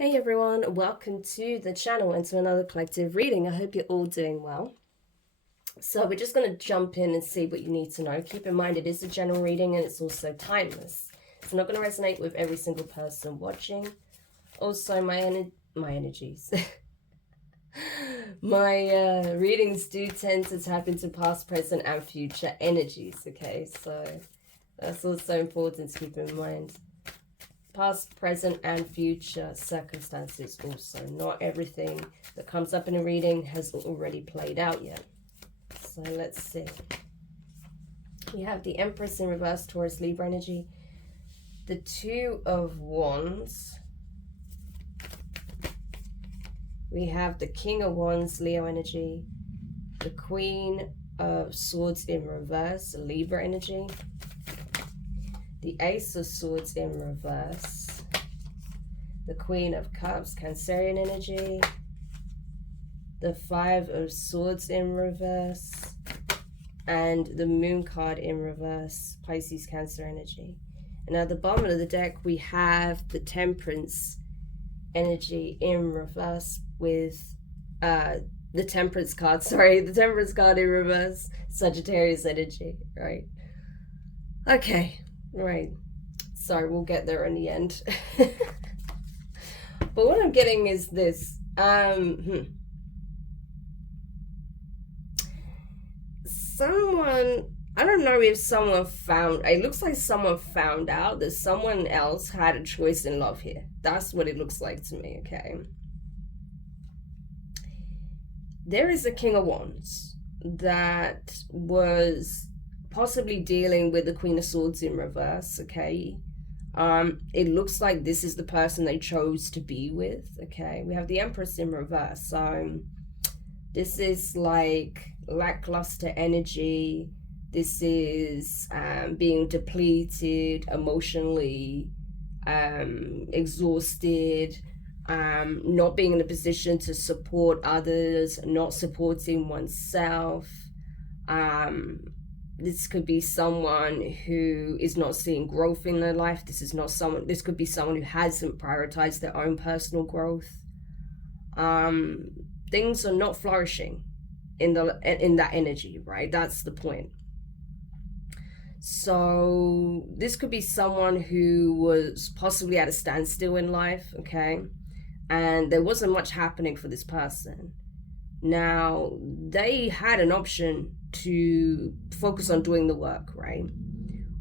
Hey everyone, welcome to the channel and to another collective reading. I hope you're all doing well. So we're just going to jump in and see what you need to know. Keep in mind it is a general reading and it's also timeless. It's not going to resonate with every single person watching. Also my energies. My readings do tend to tap into past, present and future energies, okay? So that's also important to keep in mind. Past, present, and future circumstances also. Not everything that comes up in a reading has already played out yet. So let's see. We have the Empress in reverse, Taurus, Libra energy. The Two of Wands. We have the King of Wands, Leo energy. The Queen of Swords in reverse, Libra energy. The Ace of Swords in reverse. The Queen of Cups, Cancerian energy. The Five of Swords in reverse. And the Moon card in reverse, Pisces, Cancer energy. And at the bottom of the deck, we have the Temperance energy in reverse with the Temperance card, the Temperance card in reverse, Sagittarius energy, right? Okay. Right. Sorry, we'll get there in the end. But what I'm getting is this. Someone, I don't know if someone found, it looks like someone found out that someone else had a choice in love here. That's what it looks like to me, okay? There is a King of Wands that was possibly dealing with the Queen of Swords in reverse, okay? It looks like this is the person they chose to be with, okay? We have the Empress in reverse, so this is like lackluster energy. This is being depleted, emotionally exhausted, not being in a position to support others, not supporting oneself. This could be someone who is not seeing growth in their life. This could be someone who hasn't prioritized their own personal growth. Things are not flourishing in that energy, right? That's the point. So this could be someone who was possibly at a standstill in life, okay? And there wasn't much happening for this person. Now, they had an option to focus on doing the work, right?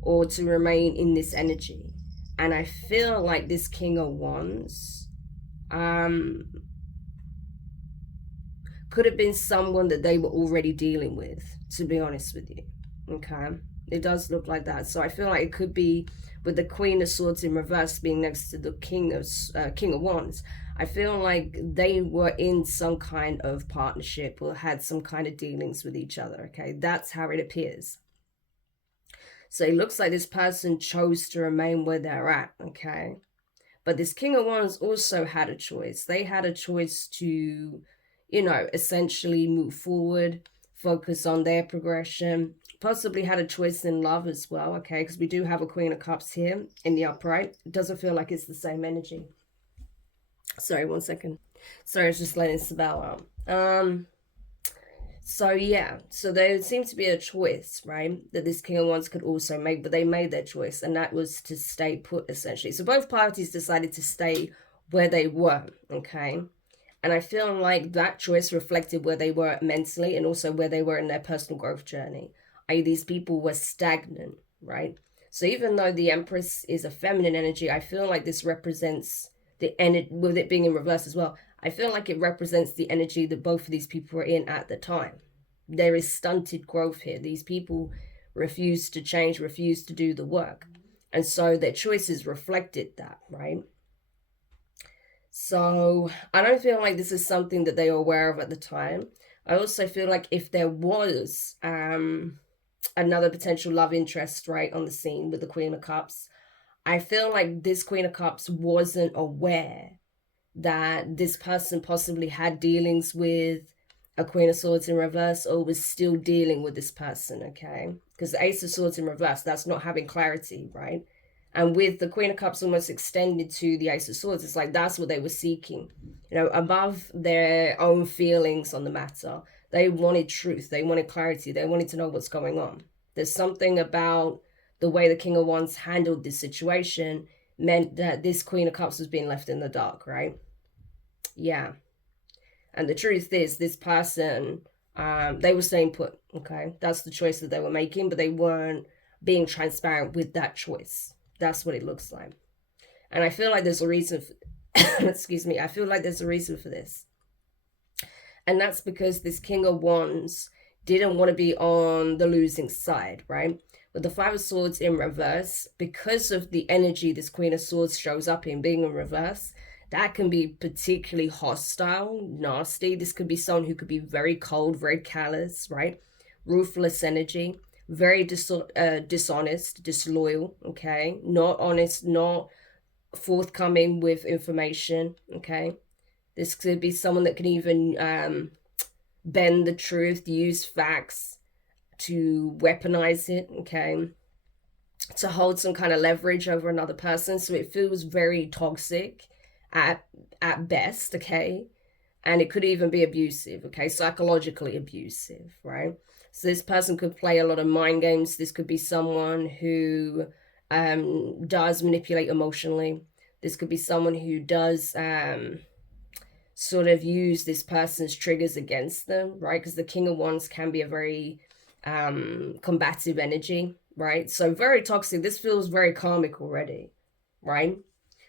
Or to remain in this energy. And I feel like this King of Wands could have been someone that they were already dealing with, to be honest with you, okay? It does look like that. So I feel like it could be with the Queen of Swords in reverse being next to the King of Wands. I feel like they were in some kind of partnership or had some kind of dealings with each other, okay? That's how it appears. So it looks like this person chose to remain where they're at, okay? But this King of Wands also had a choice. They had a choice to, essentially move forward, focus on their progression, possibly had a choice in love as well, okay? Because we do have a Queen of Cups here in the upright. It doesn't feel like it's the same energy. Sorry, 1 second. Sorry, I was just letting Sabelle out. So yeah, so there seems to be a choice, right, that this King of Wands could also make, but they made their choice, and that was to stay put, essentially. So both parties decided to stay where they were, okay? And I feel like that choice reflected where they were mentally and also where they were in their personal growth journey. These people were stagnant, right? So even though the Empress is a feminine energy, I feel like this represents the energy, with it being in reverse as well, I feel like it represents the energy that both of these people were in at the time. There is stunted growth here. These people refuse to change, refuse to do the work. And so their choices reflected that, right? So I don't feel like this is something that they were aware of at the time. I also feel like if there was another potential love interest, right, on the scene with the Queen of Cups, I feel like this Queen of Cups wasn't aware that this person possibly had dealings with a Queen of Swords in reverse or was still dealing with this person, okay? Because the Ace of Swords in reverse, that's not having clarity, right? And with the Queen of Cups almost extended to the Ace of Swords, it's like that's what they were seeking. You know, above their own feelings on the matter, they wanted truth, they wanted clarity, they wanted to know what's going on. There's something about the way the King of Wands handled this situation meant that this Queen of Cups was being left in the dark, right? Yeah. And the truth is, this person, they were staying put, okay? That's the choice that they were making, but they weren't being transparent with that choice. That's what it looks like. And I feel like there's a reason for, excuse me, I feel like there's a reason for this. And that's because this King of Wands didn't want to be on the losing side, right? With the Five of Swords in reverse, because of the energy this Queen of Swords shows up in being in reverse, that can be particularly hostile, nasty. This could be someone who could be very cold, very callous, right? Ruthless energy, very dishonest, disloyal, okay? Not honest, not forthcoming with information, okay? This could be someone that can even bend the truth, use facts to weaponize it, okay? To hold some kind of leverage over another person. So it feels very toxic at best, okay? And it could even be abusive, okay? Psychologically abusive, right? So this person could play a lot of mind games. This could be someone who does manipulate emotionally. This could be someone who does sort of use this person's triggers against them, right? Because the King of Wands can be a very combative energy, right? So very toxic. This feels very karmic already, right?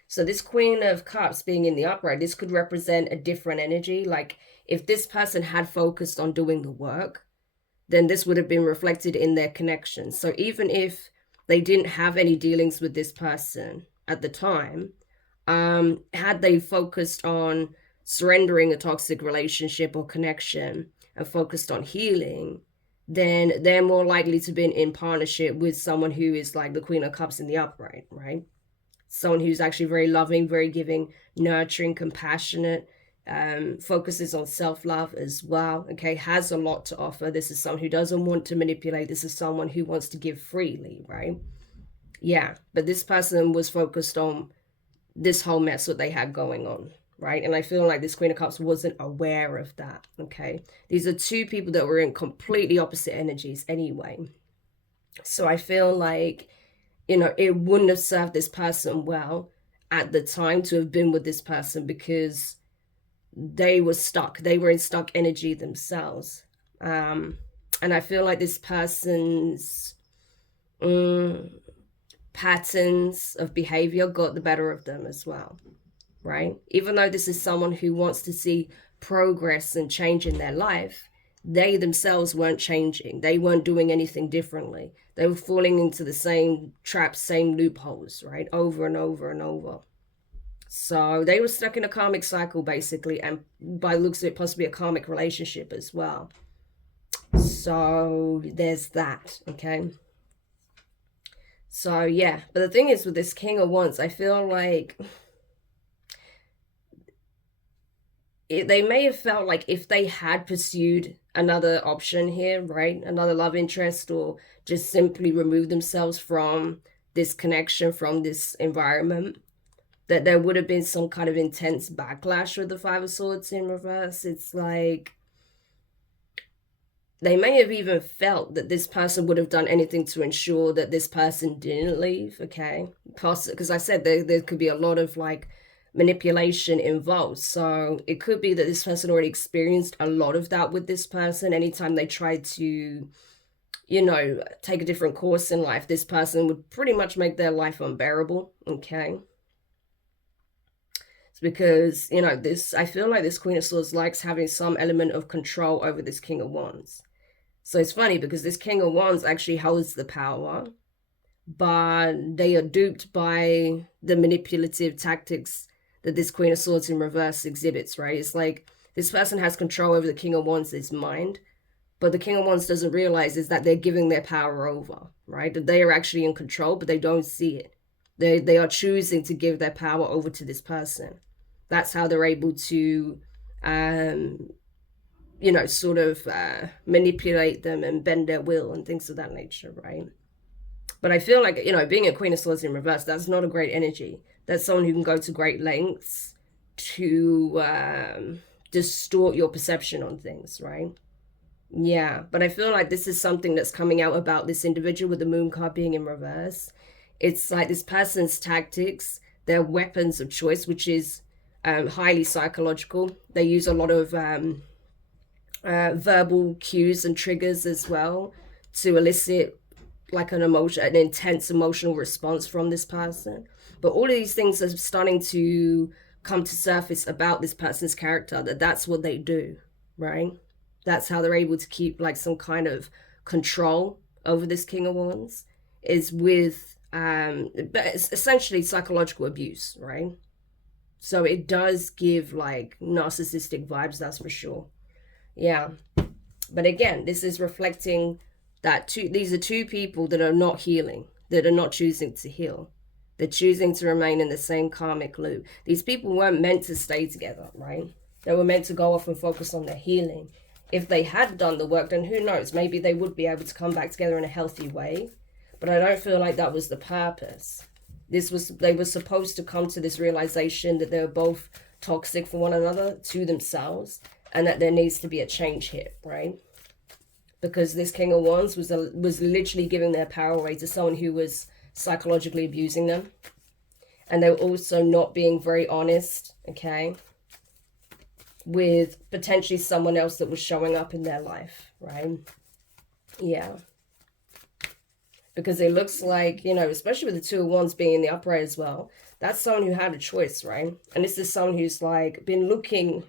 So this Queen of Cups being in the upright, this could represent a different energy. Like if this person had focused on doing the work, then this would have been reflected in their connection. So even if they didn't have any dealings with this person at the time, had they focused on surrendering a toxic relationship or connection and focused on healing, then they're more likely to be in partnership with someone who is like the Queen of Cups in the upright, right? Someone who's actually very loving, very giving, nurturing, compassionate, focuses on self-love as well, okay, has a lot to offer. This is someone who doesn't want to manipulate. This is someone who wants to give freely, right? Yeah, but this person was focused on this whole mess that they had going on, right? And I feel like this Queen of Cups wasn't aware of that, okay? These are two people that were in completely opposite energies anyway. So I feel like, you know, it wouldn't have served this person well at the time to have been with this person because they were stuck. They were in stuck energy themselves. And I feel like this person's patterns of behavior got the better of them as well, right? Even though this is someone who wants to see progress and change in their life, they themselves weren't changing. They weren't doing anything differently. They were falling into the same traps, same loopholes, right? Over and over and over. So they were stuck in a karmic cycle, basically, and by the looks of it, possibly a karmic relationship as well. So there's that, okay? So yeah, but the thing is with this King of Wands, I feel like they may have felt like if they had pursued another option here, right, another love interest, or just simply remove themselves from this connection, from this environment, that there would have been some kind of intense backlash with the Five of Swords in reverse. It's like they may have even felt that this person would have done anything to ensure that this person didn't leave, okay? Because I said there could be a lot of like manipulation involved. So it could be that this person already experienced a lot of that with this person. Anytime they tried to, you know, take a different course in life, this person would pretty much make their life unbearable, okay? It's because, you know, I feel like this Queen of Swords likes having some element of control over this King of Wands. So it's funny because this King of Wands actually holds the power, but they are duped by the manipulative tactics that this Queen of Swords in reverse exhibits, right? It's like this person has control over the King of Wands' mind, but the King of Wands doesn't realize is that they're giving their power over, right? That they are actually in control, but they don't see it. They are choosing to give their power over to this person. That's how they're able to, you know, sort of manipulate them and bend their will and things of that nature, right? But I feel like, you know, being a Queen of Swords in reverse, that's not a great energy. That's someone who can go to great lengths to distort your perception on things, right? Yeah, but I feel like this is something that's coming out about this individual with the moon card being in reverse. It's like this person's tactics, their weapons of choice, which is highly psychological. They use a lot of verbal cues and triggers as well to elicit like an intense emotional response from this person. But all of these things are starting to come to surface about this person's character, that's what they do, right? That's how they're able to keep like some kind of control over this King of Wands, is with but it's essentially psychological abuse, right? So it does give like narcissistic vibes, that's for sure. Yeah. But again, this is reflecting that these are two people that are not healing, that are not choosing to heal. They're choosing to remain in the same karmic loop. These people weren't meant to stay together, right? They were meant to go off and focus on their healing. If they had done the work, then who knows? Maybe they would be able to come back together in a healthy way. But I don't feel like that was the purpose. They were supposed to come to this realization that they were both toxic for one another, to themselves, and that there needs to be a change here, right? Because this King of Wands was literally giving their power away to someone who was psychologically abusing them. And they were also not being very honest, okay, with potentially someone else that was showing up in their life, right? Yeah. Because it looks like, you know, especially with the Two of Wands being in the upright as well, that's someone who had a choice, right? And this is someone who's like been looking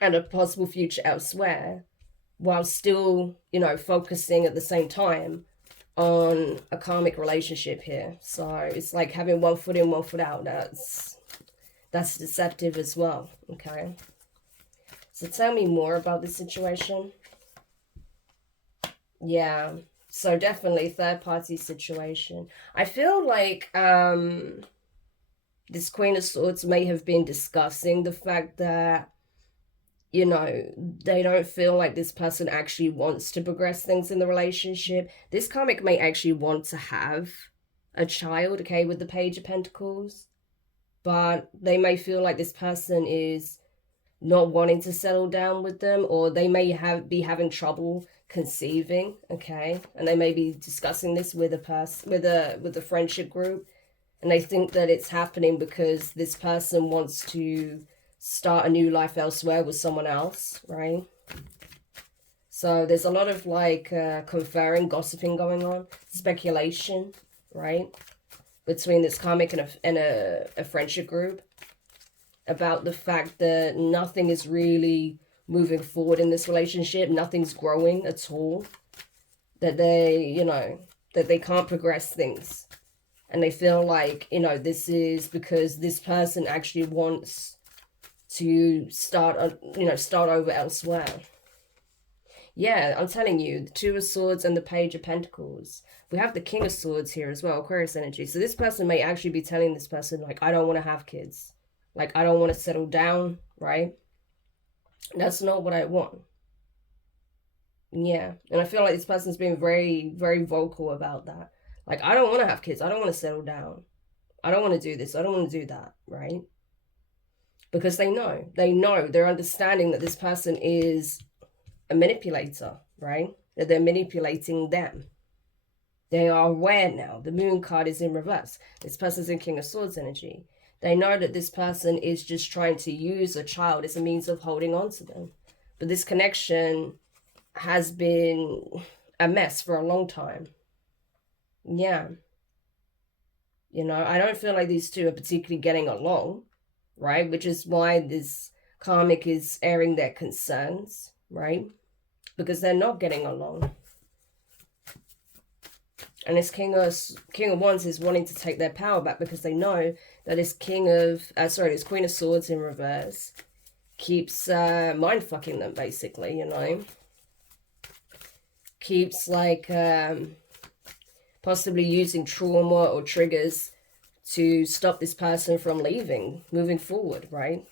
at a possible future elsewhere, while still, you know, focusing at the same time on a karmic relationship here. So it's like having one foot in, one foot out. That's deceptive as well, okay? So tell me more about this situation. Yeah, so definitely third party situation. I feel like this Queen of Swords may have been discussing the fact that, you know, they don't feel like this person actually wants to progress things in the relationship. This karmic may actually want to have a child, okay, with the Page of Pentacles. But they may feel like this person is not wanting to settle down with them, or they may be having trouble conceiving, okay? And they may be discussing this with a person, with a friendship group. And they think that it's happening because this person wants to start a new life elsewhere with someone else, right? So there's a lot of like conferring, gossiping going on, speculation, right, between this karmic and a friendship group about the fact that nothing is really moving forward in this relationship, nothing's growing at all, that they, you know, that they can't progress things. And they feel like, you know, this is because this person actually wants to start over elsewhere. Yeah, I'm telling you, the Two of Swords and the Page of Pentacles. We have the King of Swords here as well, Aquarius energy. So this person may actually be telling this person, like, I don't want to have kids. Like, I don't want to settle down, right? That's not what I want. Yeah, and I feel like this person's been very, very vocal about that. Like, I don't want to have kids. I don't want to settle down. I don't want to do this. I don't want to do that, right? Because they're understanding that this person is a manipulator, right? That they're manipulating them. They are aware now. The Moon card is in reverse. This person's in King of Swords energy. They know that this person is just trying to use a child as a means of holding on to them. But this connection has been a mess for a long time. Yeah. You know, I don't feel like these two are particularly getting along, right? Which is why this karmic is airing their concerns, right? Because they're not getting along. And this King of Wands is wanting to take their power back because they know that this this Queen of Swords in reverse keeps mind fucking them, basically, you know. Keeps like possibly using trauma or triggers to stop this person from leaving, moving forward, right?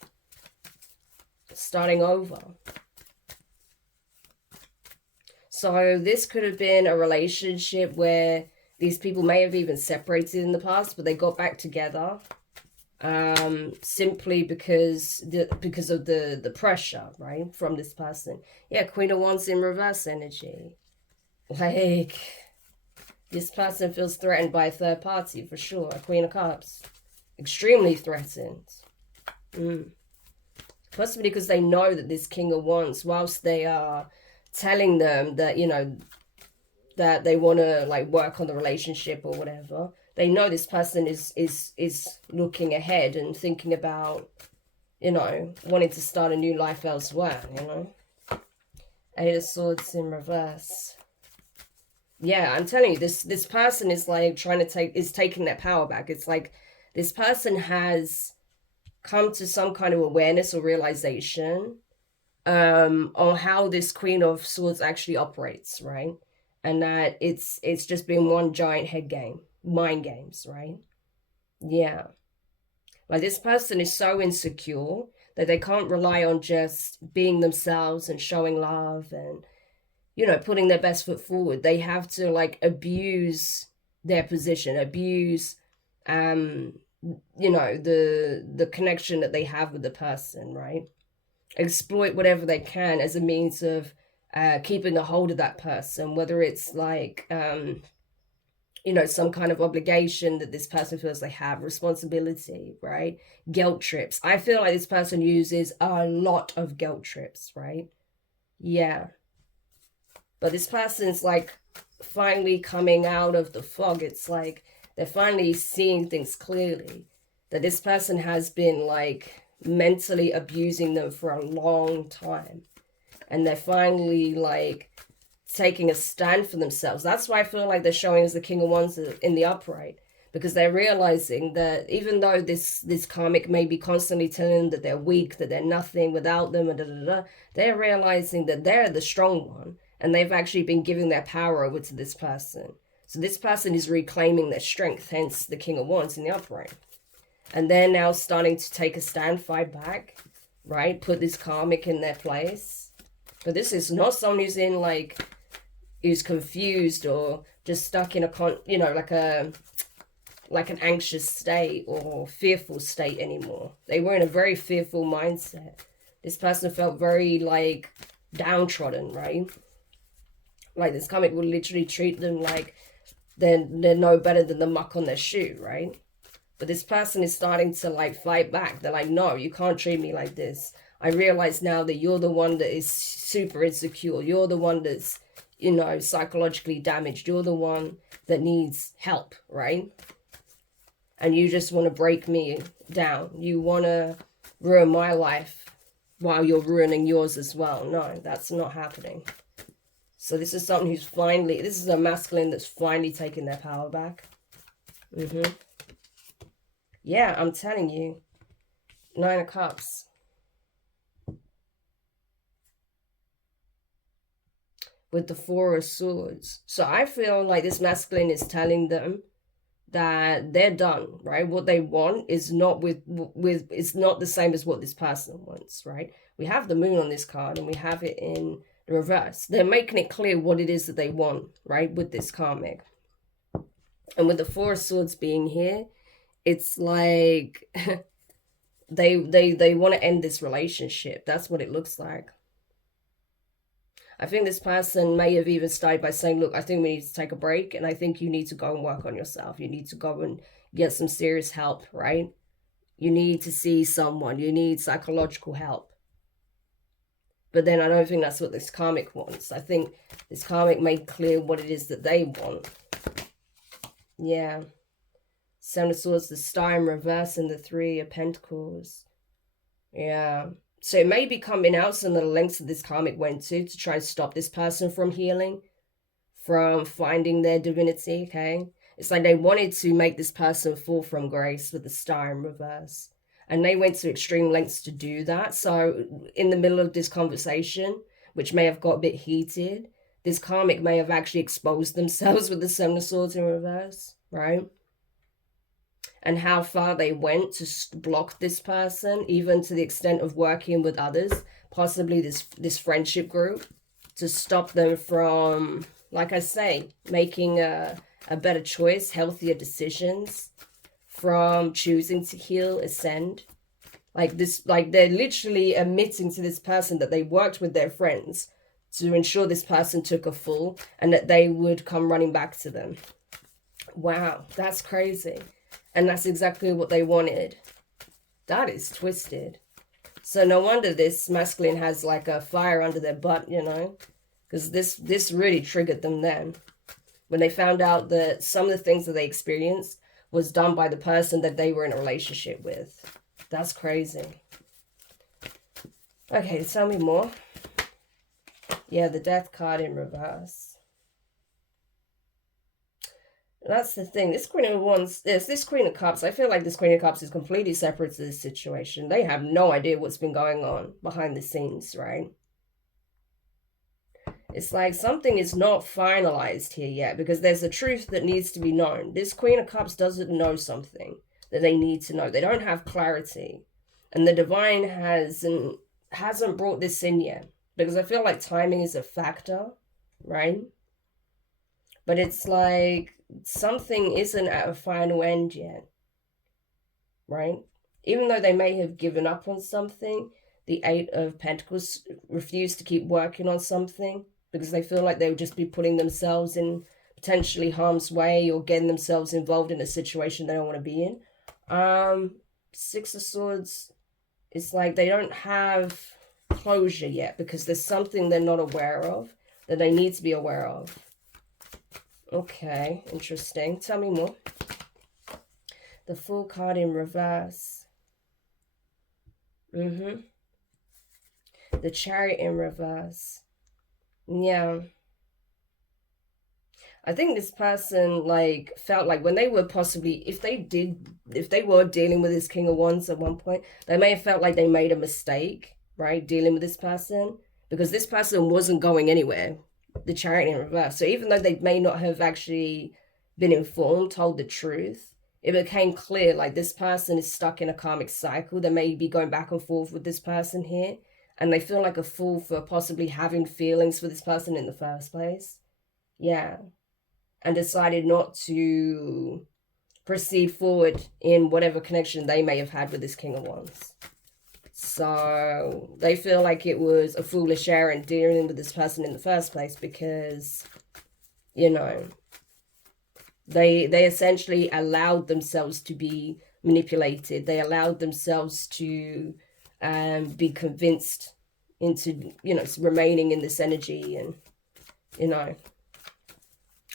Starting over. So this could have been a relationship where these people may have even separated in the past, but they got back together simply because of the pressure, right, from this person. Yeah, Queen of Wands in reverse energy. Like, this person feels threatened by a third party for sure. A Queen of Cups, extremely threatened. Possibly because they know that this King of Wands, whilst they are telling them that, you know, that they want to like work on the relationship or whatever, they know this person is looking ahead and thinking about, you know, wanting to start a new life elsewhere, you know. Eight of Swords in reverse. Yeah, I'm telling you, this person is like taking their power back. It's like this person has come to some kind of awareness or realization on how this Queen of Swords actually operates, right? And that it's just been one giant head game, mind games, right? Yeah. Like, this person is so insecure that they can't rely on just being themselves and showing love and, you know, putting their best foot forward. They have to like abuse their position, abuse you know, the connection that they have with the person, right? Exploit whatever they can as a means of keeping a hold of that person, whether it's like you know, some kind of obligation that this person feels they have, responsibility, right? Guilt trips. I feel like this person uses a lot of guilt trips, right? Yeah. But this person's like finally coming out of the fog. It's like they're finally seeing things clearly. That this person has been like mentally abusing them for a long time. And they're finally like taking a stand for themselves. That's why I feel like they're showing as the King of Wands in the upright. Because they're realizing that even though this karmic may be constantly telling them that they're weak, that they're nothing without them, and they're realizing that they're the strong one. And they've actually been giving their power over to this person. So this person is reclaiming their strength, hence the King of Wands in the upright. And they're now starting to take a stand, fight back, right? Put this karmic in their place. But this is not someone who's in like, who's confused or just stuck in a, you know, like an anxious state or fearful state anymore. They were in a very fearful mindset. This person felt very like downtrodden, right? Like, this comic will literally treat them like they're no better than the muck on their shoe, right? But this person is starting to like fight back. They're like, no, you can't treat me like this. I realize now that you're the one that is super insecure. You're the one that's, you know, psychologically damaged. You're the one that needs help, right? And you just want to break me down. You want to ruin my life while you're ruining yours as well. No, that's not happening. So this is something who's finally, this is a masculine that's finally taken their power back. Yeah, I'm telling you. 9 of Cups. With the 4 of Swords. So I feel like this masculine is telling them that they're done, right? What they want is not it's not the same as what this person wants, right? We have the Moon on this card and we have it in the reverse. They're making it clear what it is that they want, right, with this karmic. And with the 4 of Swords being here, it's like they want to end this relationship. That's what it looks like. I think this person may have even started by saying, look, I think we need to take a break, and I think you need to go and work on yourself. You need to go and get some serious help, right? You need to see someone. You need psychological help. But then I don't think that's what this karmic wants. I think this karmic made clear what it is that they want. Yeah. 7 of Swords, the Star in reverse, and the 3 of Pentacles. Yeah. So it may be coming out some of the lengths that this karmic went to try and stop this person from healing, from finding their divinity, okay? It's like they wanted to make this person fall from grace with the Star in reverse. And they went to extreme lengths to do that. So in the middle of this conversation, which may have got a bit heated, this karmic may have actually exposed themselves with the 7 of Swords in reverse, right? And how far they went to block this person, even to the extent of working with others, possibly this friendship group, to stop them from, like I say, making a better choice, healthier decisions, from choosing to heal, ascend. Like this, like they're literally admitting to this person that they worked with their friends to ensure this person took a fall and that they would come running back to them. Wow, that's crazy. And that's exactly what they wanted. That is twisted. So no wonder this masculine has like a fire under their butt, you know, because this really triggered them then. When they found out that some of the things that they experienced was done by the person that they were in a relationship with. That's crazy. Okay, tell me more. Yeah, the death card in reverse. That's the thing. This Queen of Wands, this Queen of Cups, I feel like this Queen of Cups is completely separate to this situation. They have no idea what's been going on behind the scenes, right? It's like something is not finalized here yet because there's a truth that needs to be known. This Queen of Cups doesn't know something that they need to know. They don't have clarity. And the divine hasn't brought this in yet because I feel like timing is a factor, right? But it's like something isn't at a final end yet, right? Even though they may have given up on something, the Eight of Pentacles refused to keep working on something because they feel like they would just be putting themselves in potentially harm's way or getting themselves involved in a situation they don't want to be in. Six of Swords, it's like they don't have closure yet because there's something they're not aware of that they need to be aware of. Okay, interesting. Tell me more. The Fool card in reverse. The Chariot in reverse. Yeah. I think this person like felt like when they were possibly, if they were dealing with this King of Wands at one point, they may have felt like they made a mistake, right? Dealing with this person because this person wasn't going anywhere. The Chariot in reverse. So even though they may not have actually been informed, told the truth, it became clear like this person is stuck in a karmic cycle. They may be going back and forth with this person here. And they feel like a fool for possibly having feelings for this person in the first place. Yeah. And decided not to proceed forward in whatever connection they may have had with this King of Wands. So they feel like it was a foolish error in dealing with this person in the first place because, you know, they essentially allowed themselves to be manipulated. They allowed themselves to be convinced into, you know, remaining in this energy. And, you know,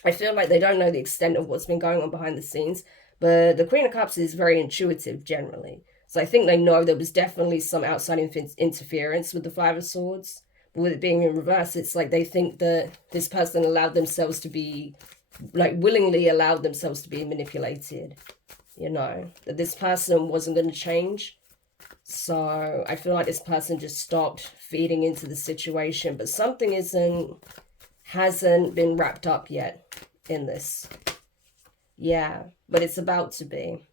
I feel like they don't know the extent of what's been going on behind the scenes. But the Queen of Cups is very intuitive generally. So I think they know there was definitely some outside interference with the Five of Swords. But with it being in reverse, it's like they think that this person allowed themselves to be, like willingly allowed themselves to be manipulated. You know, that this person wasn't going to change. So I feel like this person just stopped feeding into the situation. But something hasn't been wrapped up yet in this. Yeah, but it's about to be.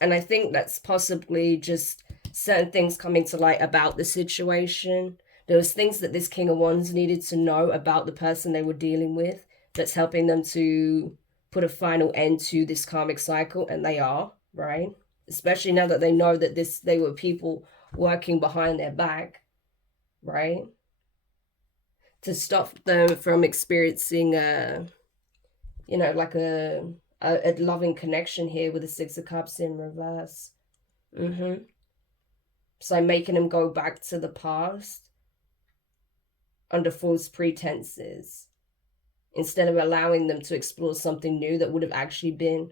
And I think that's possibly just certain things coming to light about the situation. There was things that this King of Wands needed to know about the person they were dealing with that's helping them to put a final end to this karmic cycle, and they are, right? Especially now that they know that they were people working behind their back, right? To stop them from experiencing you know, like a loving connection here with the Six of Cups in reverse. So making them go back to the past under false pretenses instead of allowing them to explore something new that would have actually been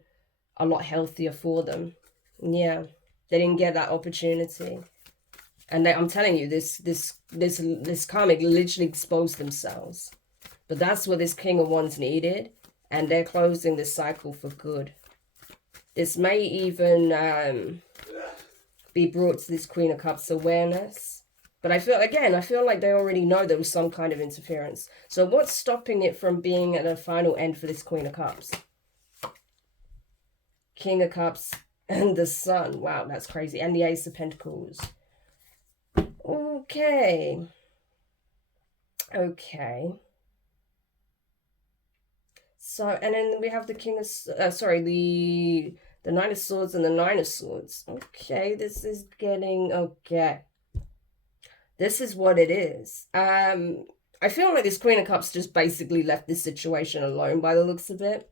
a lot healthier for them. Yeah, they didn't get that opportunity. And I'm telling you, this karmic literally exposed themselves. But that's what this King of Wands needed. And they're closing this cycle for good. This may even be brought to this Queen of Cups awareness. But I feel like they already know there was some kind of interference. So what's stopping it from being at a final end for this Queen of Cups? King of Cups and the Sun. Wow, that's crazy. And the Ace of Pentacles. Okay. Okay. So, and then we have the King of, the Nine of Swords and the Nine of Swords. Okay, this is getting, okay. This is what it is. I feel like this Queen of Cups just basically left this situation alone by the looks of it.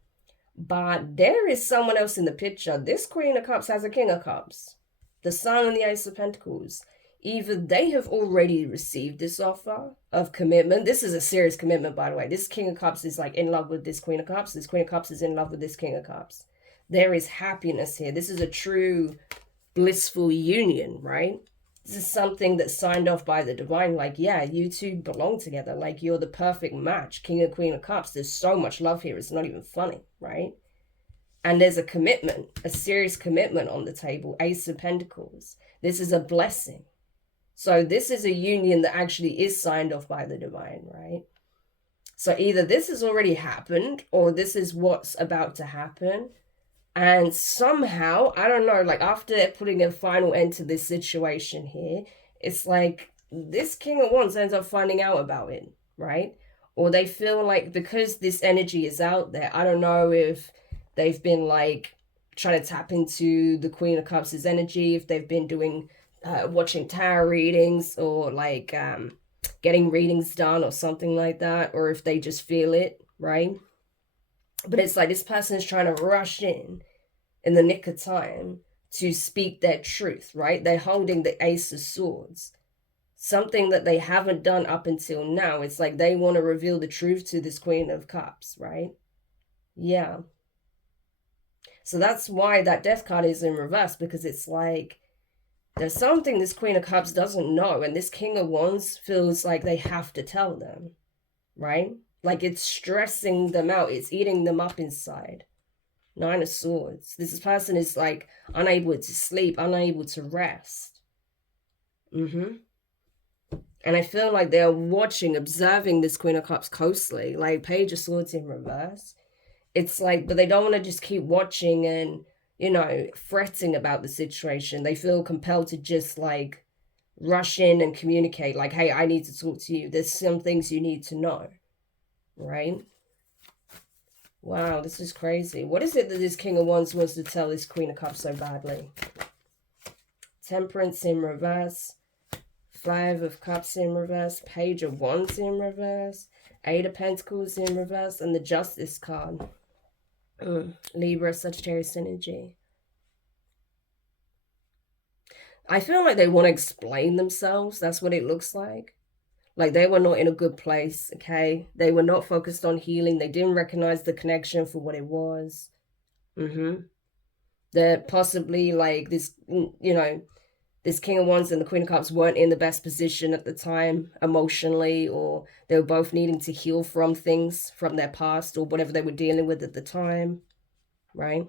But there is someone else in the picture. This Queen of Cups has a King of Cups. The Sun and the Ace of Pentacles. Either they have already received this offer of commitment. This is a serious commitment, by the way. This King of Cups is like in love with this Queen of Cups. This Queen of Cups is in love with this King of Cups. There is happiness here. This is a true blissful union, right? This is something that's signed off by the divine. Like, yeah, you two belong together. Like, you're the perfect match. King and Queen of Cups. There's so much love here. It's not even funny, right? And there's a commitment, a serious commitment on the table. Ace of Pentacles. This is a blessing. So this is a union that actually is signed off by the divine, right? So either this has already happened or this is what's about to happen. And somehow, I don't know, like after putting a final end to this situation here, it's like this King of Wands ends up finding out about it, right? Or they feel like because this energy is out there, I don't know if they've been like trying to tap into the Queen of Cups' energy, if they've been doing watching tarot readings or like getting readings done or something like that, or if they just feel it, right? But it's like this person is trying to rush in the nick of time to speak their truth, right? They're holding the Ace of Swords, something that they haven't done up until now. It's like they want to reveal the truth to this Queen of Cups, right? Yeah. So that's why that Death card is in reverse, because it's like there's something this Queen of Cups doesn't know, and this King of Wands feels like they have to tell them, right? Like it's stressing them out. It's eating them up inside. Nine of Swords. This person is like unable to sleep, unable to rest. And I feel like they are watching, observing this Queen of Cups closely. Like Page of Swords in reverse. It's like, but they don't want to just keep watching and, you know, fretting about the situation. They feel compelled to just like rush in and communicate. Like, hey, I need to talk to you. There's some things you need to know. Right? Wow, this is crazy. What is it that this King of Wands wants to tell this Queen of Cups so badly? Temperance in reverse. Five of Cups in reverse. Page of Wands in reverse. Eight of Pentacles in reverse. And the Justice card. Libra, Sagittarius energy. I feel like they want to explain themselves. That's what it looks like. Like they were not in a good place, okay? They were not focused on healing. They didn't recognize the connection for what it was. That possibly like this, you know, this King of Wands and the Queen of Cups weren't in the best position at the time emotionally, or they were both needing to heal from things from their past or whatever they were dealing with at the time, right?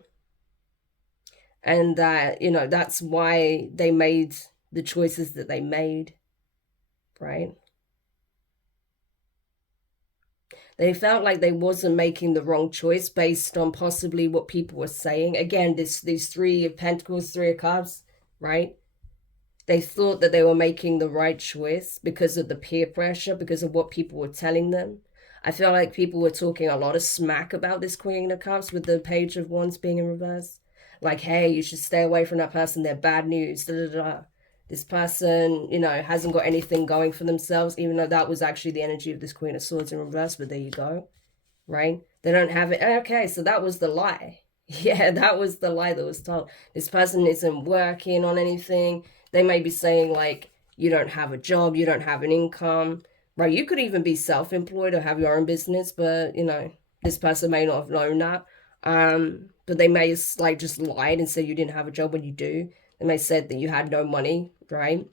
And that, you know, that's why they made the choices that they made, right? They felt like they wasn't making the wrong choice based on possibly what people were saying. Again, these Three of Pentacles, Three of Cups, right? They thought that they were making the right choice because of the peer pressure, because of what people were telling them. I feel like people were talking a lot of smack about this Queen of Cups with the Page of Wands being in reverse. Like, hey, you should stay away from that person. They're bad news. Da, da, da. This person, you know, hasn't got anything going for themselves, even though that was actually the energy of this Queen of Swords in reverse. But there you go, right? They don't have it. Okay, so that was the lie. Yeah, that was the lie that was told. This person isn't working on anything. They may be saying, like, you don't have a job, you don't have an income, right? You could even be self-employed or have your own business, but, you know, this person may not have known that. But they may like just lied and said you didn't have a job when you do. And they said that you had no money, right?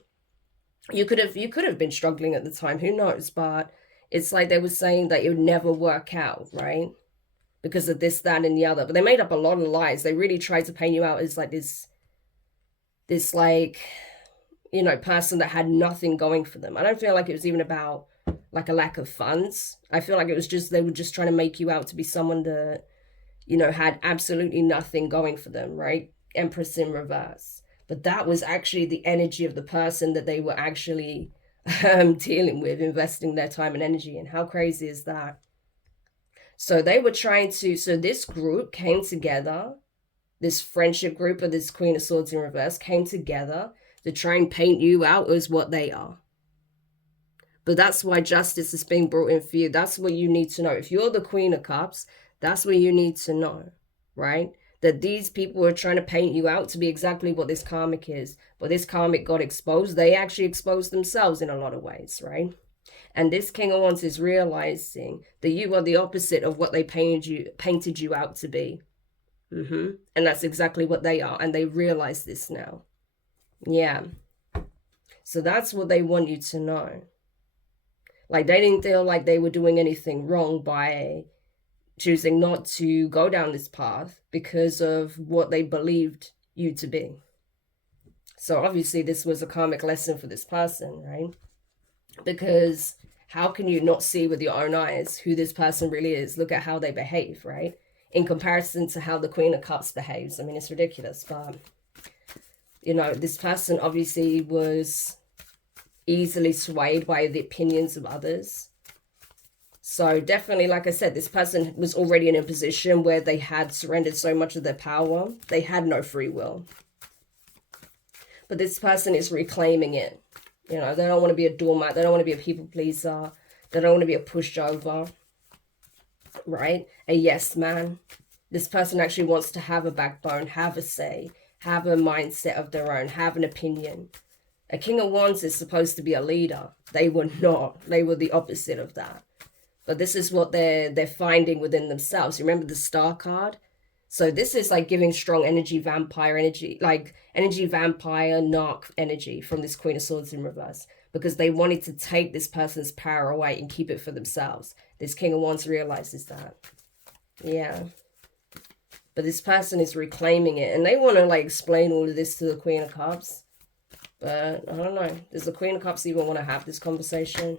You could have been struggling at the time, who knows? But it's like they were saying that it would never work out, right? Because of this, that, and the other. But they made up a lot of lies. They really tried to paint you out as like this like, you know, person that had nothing going for them. I don't feel like it was even about like a lack of funds. I feel like it was just, they were just trying to make you out to be someone that, you know, had absolutely nothing going for them, right? Empress in reverse. But that was actually the energy of the person that they were actually dealing with, investing their time and energy in. How crazy is that? So they were trying to, so this group came together, this friendship group of this Queen of Swords in reverse came together to try and paint you out as what they are. But that's why justice is being brought in for you. That's what you need to know. If you're the Queen of Cups, that's what you need to know, right? That these people are trying to paint you out to be exactly what this karmic is. But this karmic got exposed. They actually exposed themselves in a lot of ways, right? And this King of Wands is realizing that you are the opposite of what they painted you out to be. And that's exactly what they are. And they realize this now. Yeah. So that's what they want you to know. Like, they didn't feel like they were doing anything wrong by choosing not to go down this path because of what they believed you to be. So obviously this was a karmic lesson for this person, right? Because how can you not see with your own eyes who this person really is? Look at how they behave, right? In comparison to how the Queen of Cups behaves. I mean, it's ridiculous, but, you know, this person obviously was easily swayed by the opinions of others. So definitely, like I said, this person was already in a position where they had surrendered so much of their power. They had no free will. But this person is reclaiming it. You know, they don't want to be a doormat. They don't want to be a people pleaser. They don't want to be a pushover, right? A yes man. This person actually wants to have a backbone, have a say, have a mindset of their own, have an opinion. A King of Wands is supposed to be a leader. They were not. They were the opposite of that. But this is what they're finding within themselves. Remember the Star card? So this is like giving strong energy, vampire energy, like energy, vampire, narc energy from this Queen of Swords in reverse. Because they wanted to take this person's power away and keep it for themselves. This King of Wands realizes that. Yeah. But this person is reclaiming it. And they want to like explain all of this to the Queen of Cups. But I don't know. Does the Queen of Cups even want to have this conversation?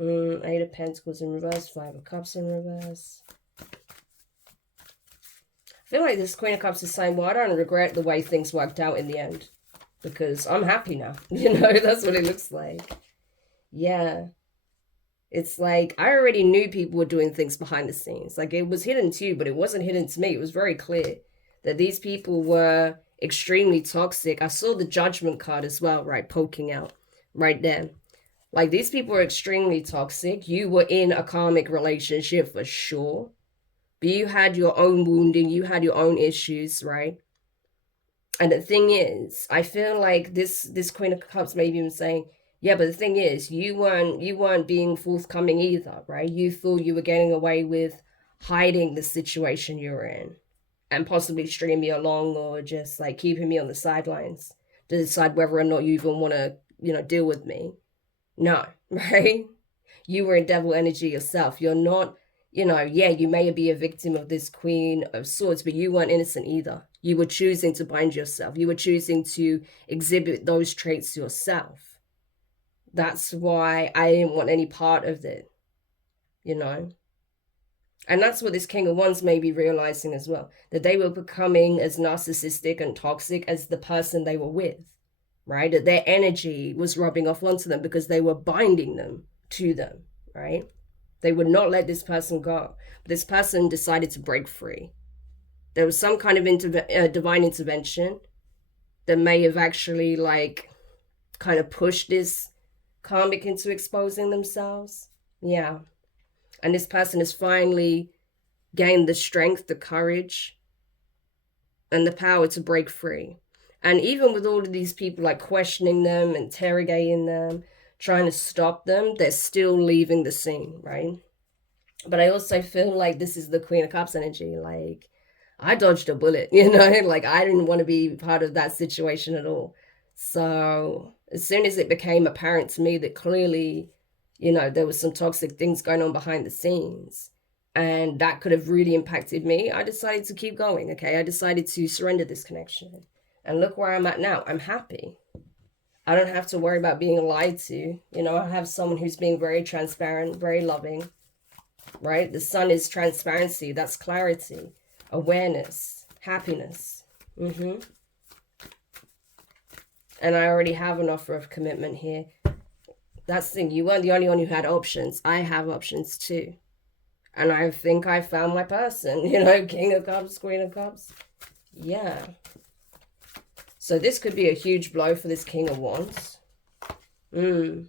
Eight of Pentacles in reverse. Five of Cups in reverse. I feel like this Queen of Cups is saying, well, I don't regret the way things worked out in the end. Because I'm happy now. You know, that's what it looks like. Yeah. It's like, I already knew people were doing things behind the scenes. Like, it was hidden to you, but it wasn't hidden to me. It was very clear that these people were extremely toxic. I saw the Judgment card as well, right, poking out right there. Like, these people are extremely toxic. You were in a karmic relationship for sure. But you had your own wounding. You had your own issues, right? And the thing is, I feel like this Queen of Cups maybe even saying, yeah, but the thing is, you weren't being forthcoming either, right? You thought you were getting away with hiding the situation you were in and possibly stringing me along or just like keeping me on the sidelines to decide whether or not you even want to, you know, deal with me. No, right? You were in devil energy yourself. You're not, you know, yeah, you may be a victim of this Queen of Swords, but you weren't innocent either. You were choosing to bind yourself. You were choosing to exhibit those traits yourself. That's why I didn't want any part of it, you know? And that's what this King of Wands may be realizing as well, that they were becoming as narcissistic and toxic as the person they were with, right? That their energy was rubbing off onto them because they were binding them to them, right? They would not let this person go. But this person decided to break free. There was some kind of divine intervention that may have actually like kind of pushed this karmic into exposing themselves. Yeah. And this person has finally gained the strength, the courage, and the power to break free. And even with all of these people like questioning them, interrogating them, trying to stop them, they're still leaving the scene, right? But I also feel like this is the Queen of Cups energy. Like, I dodged a bullet, you know? Like, I didn't want to be part of that situation at all. So as soon as it became apparent to me that clearly, you know, there was some toxic things going on behind the scenes and that could have really impacted me, I decided to keep going, okay? I decided to surrender this connection. And look where I'm at now. I'm happy. I don't have to worry about being lied to. You know, I have someone who's being very transparent, very loving, right? The sun is transparency. That's clarity, awareness, happiness. And I already have an offer of commitment here. That's the thing. You weren't the only one who had options. I have options too. And I think I found my person. You know, King of Cups, Queen of Cups. Yeah. So this could be a huge blow for this King of Wands. Because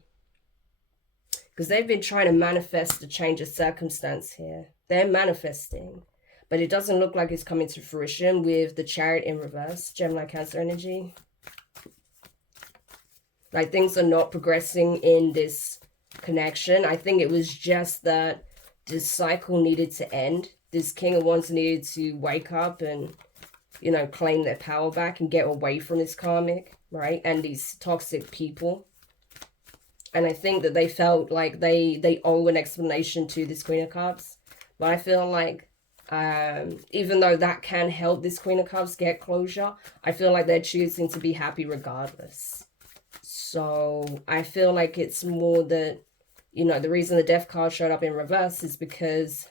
they've been trying to manifest a change of circumstance here. They're manifesting. But it doesn't look like it's coming to fruition with the Chariot in reverse. Gemini, Cancer energy. Like, things are not progressing in this connection. I think it was just that this cycle needed to end. This King of Wands needed to wake up and, you know, claim their power back and get away from this karmic, right? And these toxic people. And I think that they felt like they owe an explanation to this Queen of Cups. But I feel like, even though that can help this Queen of Cups get closure, I feel like they're choosing to be happy regardless. So I feel like it's more that, you know, the reason the Death card showed up in reverse is because,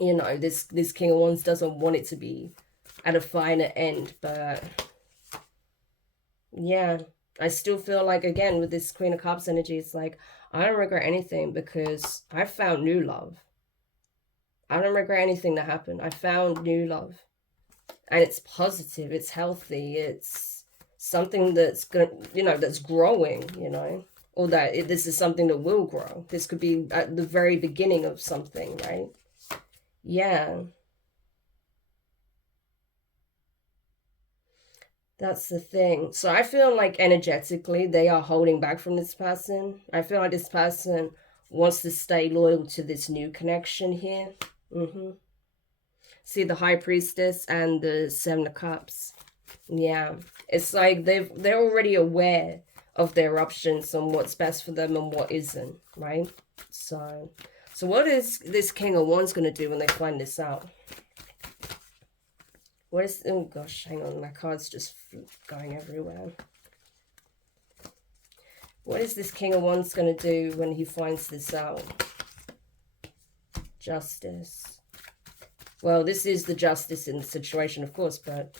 you know, this King of Wands doesn't want it to be at a finer end. But yeah, I still feel like, again, with this Queen of Cups energy, it's like, I don't regret anything because I found new love. I don't regret anything that happened. I found new love. And it's positive, it's healthy, it's something that's going, you know, that's growing, you know, or that this is something that will grow. This could be at the very beginning of something, right? Yeah. That's the thing. So I feel like energetically they are holding back from this person. I feel like this person wants to stay loyal to this new connection here. See the High Priestess and the Seven of Cups. Yeah, it's like they're already aware of their options and what's best for them and what isn't, right? So what is this King of Wands going to do when they find this out? What is, oh gosh, hang on, my card's just going everywhere. What is this King of Wands going to do when he finds this out? Justice. Well, this is the justice in the situation, of course, but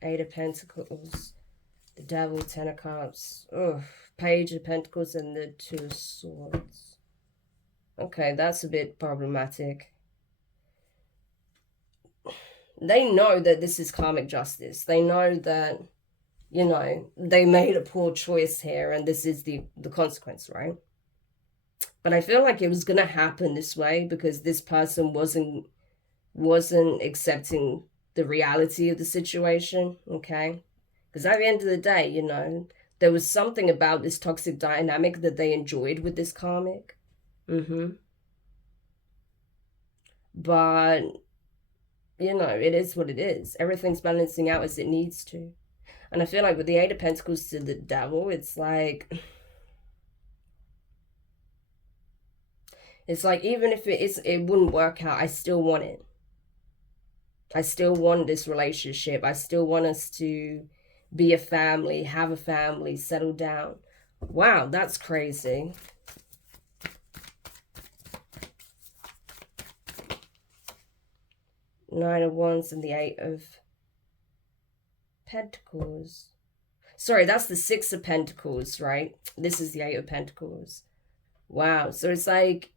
Eight of Pentacles, the Devil, Ten of Cups, Page of Pentacles, and the Two of Swords. Okay, that's a bit problematic. They know that this is karmic justice. They know that, you know, they made a poor choice here and this is the consequence, right? But I feel like it was going to happen this way because this person wasn't accepting the reality of the situation, okay? Because at the end of the day, you know, there was something about this toxic dynamic that they enjoyed with this karmic. But, you know, it is what it is. Everything's balancing out as it needs to. And I feel like with the Eight of Pentacles to the Devil, it's like even if it wouldn't work out, I still want it. I still want this relationship. I still want us to be a family, have a family, settle down. Wow, that's crazy. Nine of Wands and the Eight of Pentacles. Sorry, that's the Six of Pentacles, right? This is the Eight of Pentacles. Wow, so it's like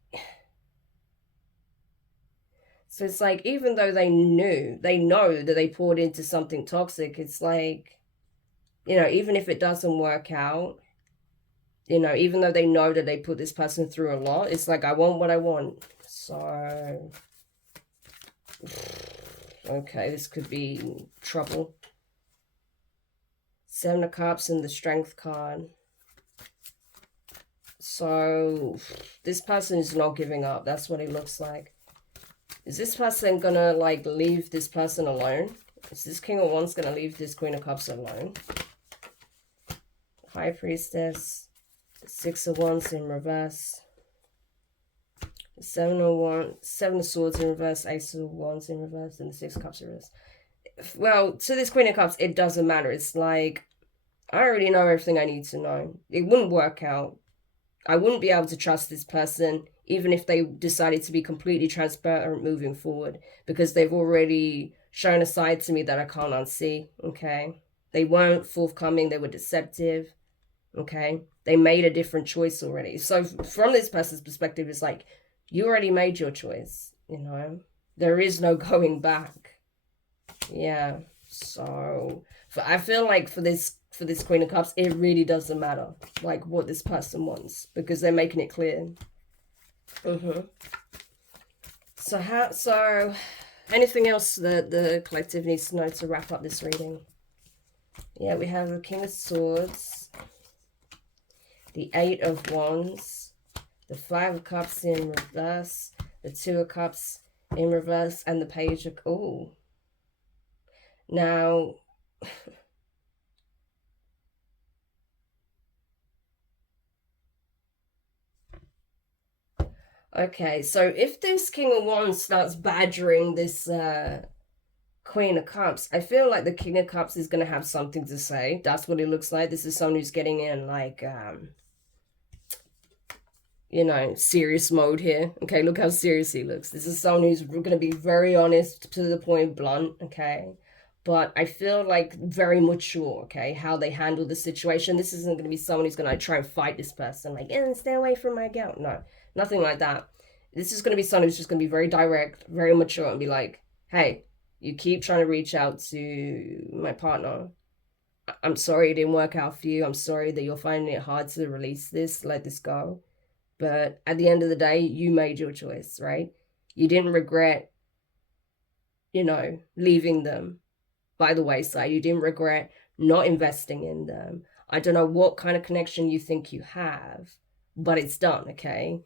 even though they know that they poured into something toxic, it's like, you know, even if it doesn't work out, you know, even though they know that they put this person through a lot, it's like, I want what I want. So, okay, this could be trouble. Seven of Cups and the Strength card. So, this person is not giving up. That's what it looks like. Is this person gonna, like, leave this person alone? Is this King of Wands gonna leave this Queen of Cups alone? High Priestess, Six of Wands in reverse, Seven of Swords in reverse, Ace of Wands in reverse, and the Six of Cups in reverse. Well, to this Queen of Cups, it doesn't matter. It's like, I already know everything I need to know. It wouldn't work out. I wouldn't be able to trust this person, even if they decided to be completely transparent moving forward, because they've already shown a side to me that I can't unsee, okay? They weren't forthcoming. They were deceptive. Okay. They made a different choice already. So from this person's perspective, it's like, you already made your choice, you know? There is no going back. Yeah. So I feel like for this Queen of Cups, it really doesn't matter like what this person wants, because they're making it clear. So anything else that the collective needs to know to wrap up this reading? Yeah, we have the King of Swords, the Eight of Wands, the Five of Cups in reverse, the Two of Cups in reverse, and the Page of... Oh. Now... Okay, so if this King of Wands starts badgering this Queen of Cups, I feel like the King of Cups is going to have something to say. That's what it looks like. This is someone who's getting in, like, you know, serious mode here. Okay, look how serious he looks. This is someone who's going to be very honest, to the point, blunt, okay? But I feel like very mature, okay, how they handle the situation. This isn't going to be someone who's going to try and fight this person, like, stay away from my girl. No, nothing like that. This is going to be someone who's just going to be very direct, very mature, and be like, hey, you keep trying to reach out to my partner. I'm sorry it didn't work out for you. I'm sorry that you're finding it hard to release this, let this go. But at the end of the day, you made your choice, right? You didn't regret, you know, leaving them by the wayside. You didn't regret not investing in them. I don't know what kind of connection you think you have, but it's done, okay?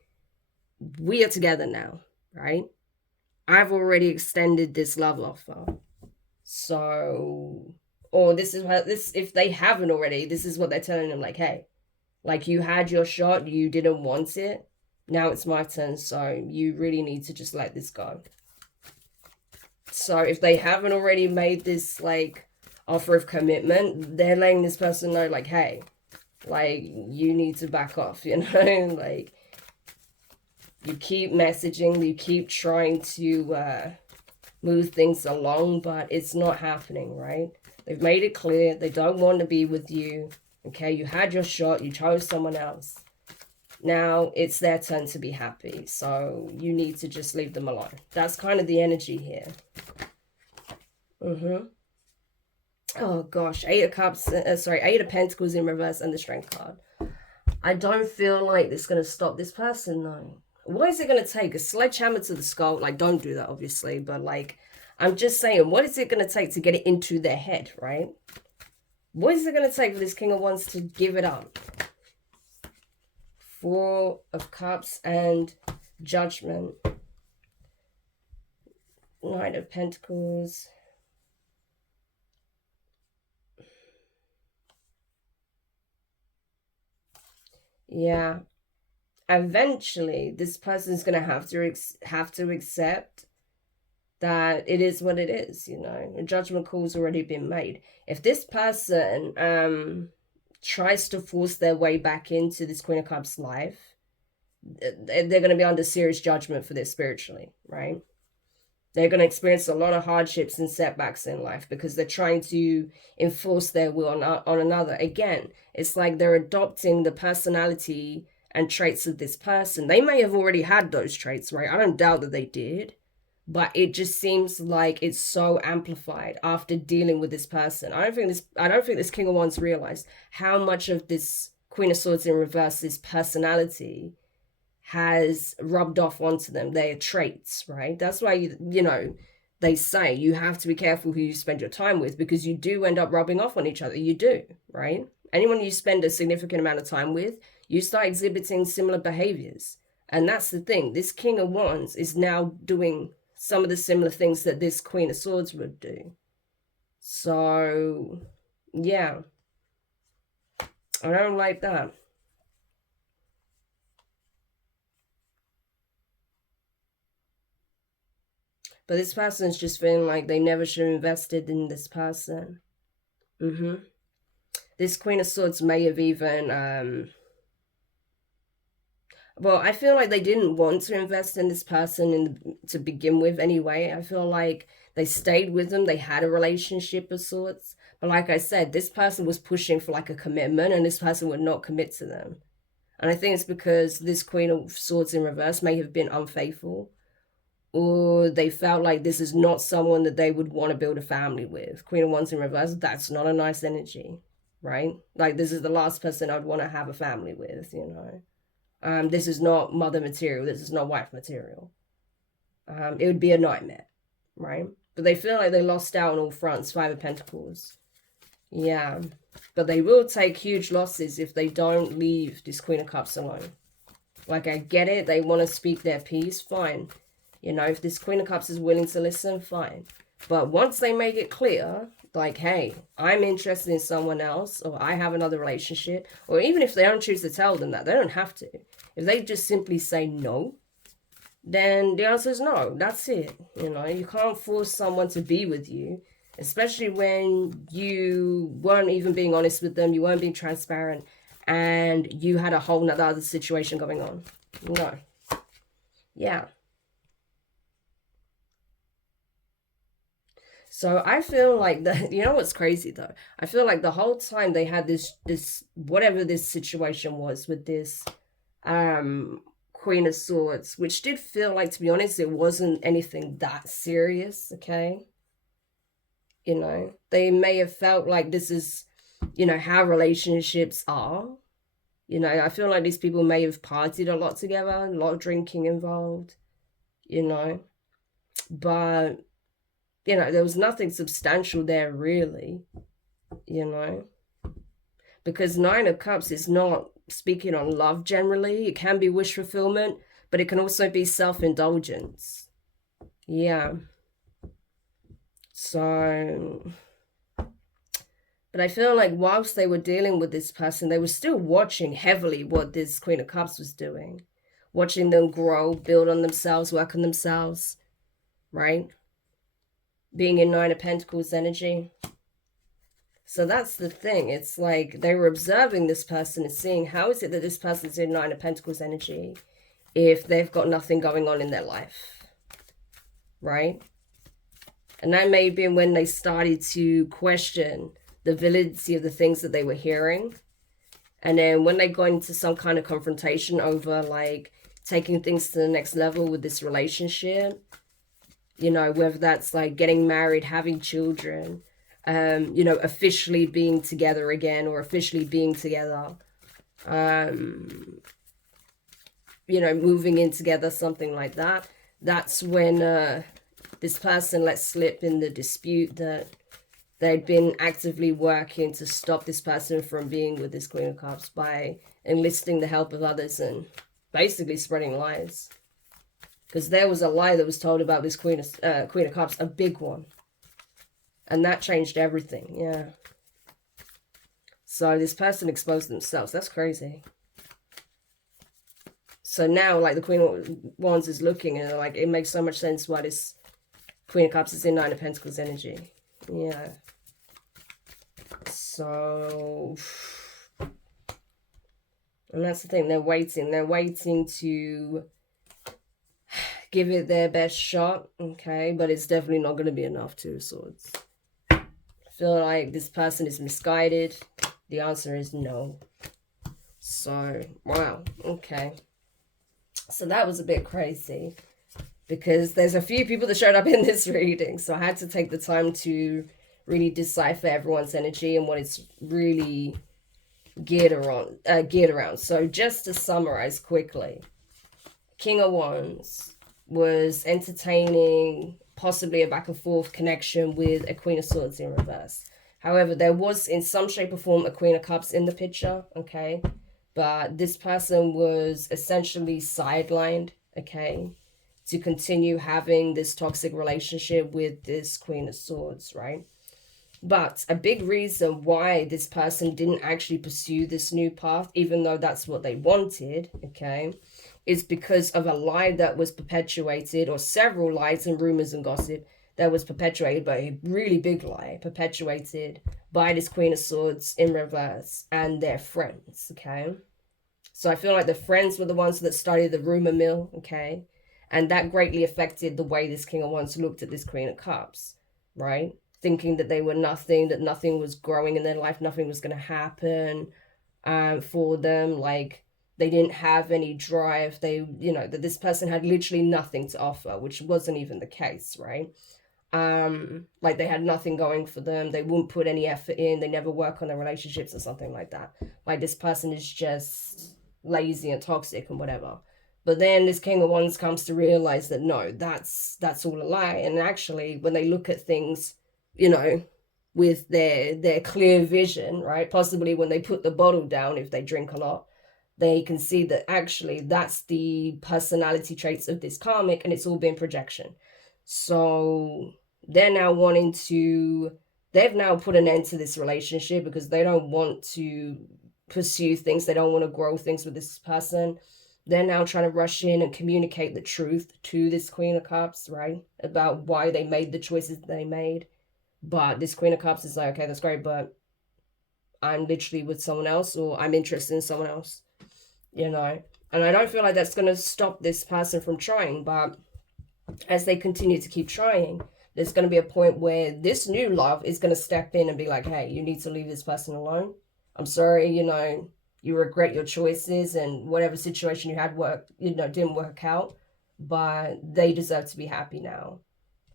We are together now, right? I've already extended this love offer. So, or this is what this, if they haven't already, this is what they're telling them, like, hey, like, you had your shot, you didn't want it. Now it's my turn, so you really need to just let this go. So if they haven't already made this, like, offer of commitment, they're letting this person know, like, hey, like, you need to back off, you know? Like, you keep messaging, you keep trying to move things along, but it's not happening, right? They've made it clear they don't want to be with you. Okay, you had your shot, you chose someone else. Now it's their turn to be happy, so you need to just leave them alone. That's kind of the energy here. Oh gosh, Eight of Cups, Eight of Pentacles in reverse and the Strength card. I don't feel like this is going to stop this person though. What is it going to take? A sledgehammer to the skull? Like, don't do that, obviously, but like, I'm just saying, what is it going to take to get it into their head, right? What is it going to take for this King of Wands to give it up? Four of Cups and Judgment. Knight of Pentacles. Yeah. Eventually, this person is going to have to accept that it is what it is, you know. A judgment call's already been made. If this person tries to force their way back into this Queen of Cups life, they're going to be under serious judgment for this spiritually, right? They're going to experience a lot of hardships and setbacks in life because they're trying to enforce their will on another. Again, it's like they're adopting the personality and traits of this person. They may have already had those traits, right? I don't doubt that they did. But it just seems like it's so amplified after dealing with this person. I don't think this King of Wands realized how much of this Queen of Swords in reverse, this personality, has rubbed off onto them, their traits, right? That's why, you know, they say you have to be careful who you spend your time with, because you do end up rubbing off on each other. You do, right? Anyone you spend a significant amount of time with, you start exhibiting similar behaviors. And that's the thing. This King of Wands is now doing some of the similar things that this Queen of Swords would do. So, yeah. I don't like that. But this person's just feeling like they never should have invested in this person. This Queen of Swords may have even... well, I feel like they didn't want to invest in this person to begin with anyway. I feel like they stayed with them. They had a relationship of sorts. But like I said, this person was pushing for like a commitment, and this person would not commit to them. And I think it's because this Queen of Swords in reverse may have been unfaithful, or they felt like this is not someone that they would want to build a family with. Queen of Wands in reverse, that's not a nice energy, right? Like, this is the last person I'd want to have a family with, you know. This is not mother material. This is not wife material. It would be a nightmare, right? But they feel like they lost out on all fronts. Five of Pentacles. Yeah. But they will take huge losses if they don't leave this Queen of Cups alone. Like, I get it. They want to speak their piece. Fine. You know, if this Queen of Cups is willing to listen, fine. But once they make it clear, like, hey, I'm interested in someone else, or I have another relationship, or even if they don't choose to tell them that, they don't have to. If they just simply say no, then the answer is no. That's it. You know, you can't force someone to be with you, especially when you weren't even being honest with them, you weren't being transparent, and you had a whole nother other situation going on. No. Yeah. So I feel like you know what's crazy though? I feel like the whole time they had this whatever this situation was with this Queen of Swords, which did feel like, to be honest, it wasn't anything that serious, okay? You know, they may have felt like this is, you know, how relationships are. You know, I feel like these people may have partied a lot together, a lot of drinking involved, you know. But, you know, there was nothing substantial there, really, you know. Because Nine of Cups is not speaking on love generally. It can be wish fulfillment, but it can also be self-indulgence. Yeah. So, but I feel like whilst they were dealing with this person, they were still watching heavily what this Queen of Cups was doing. Watching them grow, build on themselves, work on themselves, right? Being in Nine of Pentacles energy. So that's the thing. It's like they were observing this person and seeing how is it that this person's in Nine of Pentacles energy if they've got nothing going on in their life, right? And that may have been when they started to question the validity of the things that they were hearing. And then when they got into some kind of confrontation over like taking things to the next level with this relationship, you know, whether that's like getting married, having children, you know, officially being together again or officially being together, you know, moving in together, something like that. That's when this person let slip in the dispute that they'd been actively working to stop this person from being with this Queen of Cups by enlisting the help of others and basically spreading lies. Because there was a lie that was told about this Queen of Cups, a big one. And that changed everything, yeah. So this person exposed themselves. That's crazy. So now, like, the Queen of Wands is looking and, like, it makes so much sense why this Queen of Cups is in Nine of Pentacles energy. Yeah. So, and that's the thing. They're waiting. They're waiting to give it their best shot, okay? But it's definitely not going to be enough, Two of Swords. Feel like this person is misguided? The answer is no. So, wow, okay. So that was a bit crazy because there's a few people that showed up in this reading. So I had to take the time to really decipher everyone's energy and what it's really geared around. So just to summarize quickly, King of Wands was entertaining possibly a back and forth connection with a Queen of Swords in reverse. However, there was in some shape or form a Queen of Cups in the picture, okay? But this person was essentially sidelined, okay, to continue having this toxic relationship with this Queen of Swords, right? But a big reason why this person didn't actually pursue this new path, even though that's what they wanted, okay, is because of a lie that was perpetuated, or several lies and rumors and gossip that was perpetuated by a really big lie, perpetuated by this Queen of Swords in reverse and their friends, okay? So I feel like the friends were the ones that started the rumor mill, okay? And that greatly affected the way this King of Wands looked at this Queen of Cups, right? thinking that they were nothing, that nothing was growing in their life, nothing was going to happen for them. Like, they didn't have any drive. They, you know, that this person had literally nothing to offer, which wasn't even the case, right? Like, they had nothing going for them. They wouldn't put any effort in. They never work on their relationships or something like that. Like, this person is just lazy and toxic and whatever. But then this King of Wands comes to realize that no, that's all a lie. And actually, when they look at things, you know, with their clear vision, right? Possibly when they put the bottle down, if they drink a lot, they can see that actually that's the personality traits of this karmic, and it's all been projection. So they're now wanting to, they've now put an end to this relationship because they don't want to pursue things. They don't want to grow things with this person. They're now trying to rush in and communicate the truth to this Queen of Cups, right? About why they made the choices they made. But this Queen of Cups is like, okay, that's great, but I'm literally with someone else, or I'm interested in someone else, you know? And I don't feel like that's going to stop this person from trying, but as they continue to keep trying, there's going to be a point where this new love is going to step in and be like, hey, you need to leave this person alone. I'm sorry, you know, you regret your choices and whatever situation you had didn't work out, but they deserve to be happy now.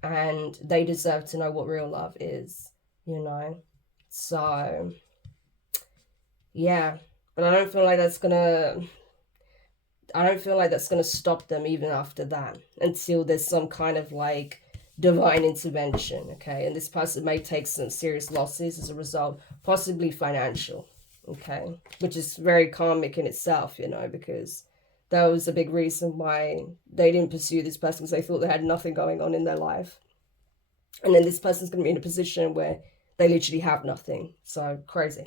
And they deserve to know what real love is, you know? So, yeah. But I don't feel like that's gonna stop them even after that, until there's some kind of like divine intervention, okay? And this person may take some serious losses as a result, possibly financial, okay? Which is very karmic in itself, you know, because that was a big reason why they didn't pursue this person, because they thought they had nothing going on in their life. And then this person's going to be in a position where they literally have nothing. So crazy.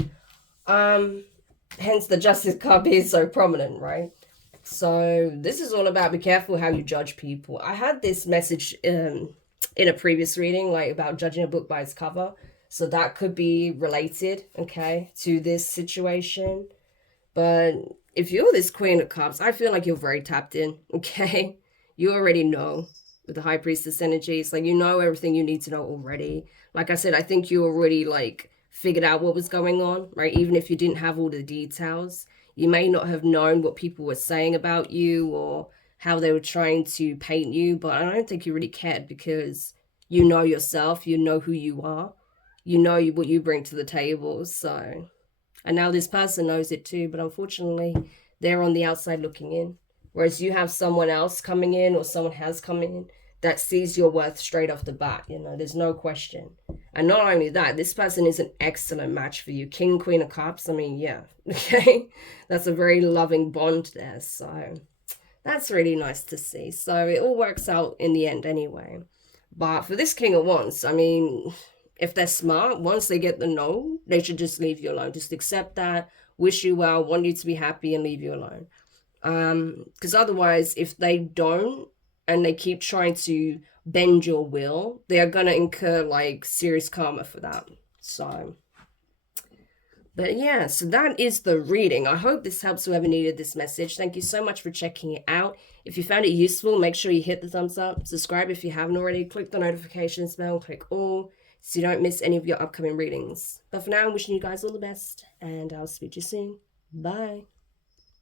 Hence the Justice card being so prominent, right? So this is all about be careful how you judge people. I had this message in a previous reading, like about judging a book by its cover. So that could be related, okay, to this situation. But if you're this Queen of Cups, I feel like you're very tapped in, okay? You already know with the High Priestess energy. It's like you know everything you need to know already. Like I said, I think you already like figured out what was going on, right? Even if you didn't have all the details, you may not have known what people were saying about you or how they were trying to paint you, but I don't think you really cared because you know yourself, you know who you are, you know what you bring to the table. So, and now this person knows it too, but unfortunately they're on the outside looking in. Whereas you have someone else coming in, or someone has come in, that sees your worth straight off the bat, you know, there's no question. And not only that, this person is an excellent match for you. King, Queen of Cups, I mean, yeah, okay? That's a very loving bond there, so that's really nice to see. So it all works out in the end anyway. But for this King of Wands, I mean, if they're smart, once they get the no, they should just leave you alone. Just accept that, wish you well, want you to be happy, and leave you alone. Because otherwise, if they don't, and they keep trying to bend your will, they are going to incur like serious karma for that. So, but yeah, so that is the reading. I hope this helps whoever needed this message. Thank you so much for checking it out. If you found it useful, make sure you hit the thumbs up, subscribe if you haven't already, click the notifications bell, click all, so you don't miss any of your upcoming readings. But for now, I'm wishing you guys all the best, and I'll speak to you soon. Bye.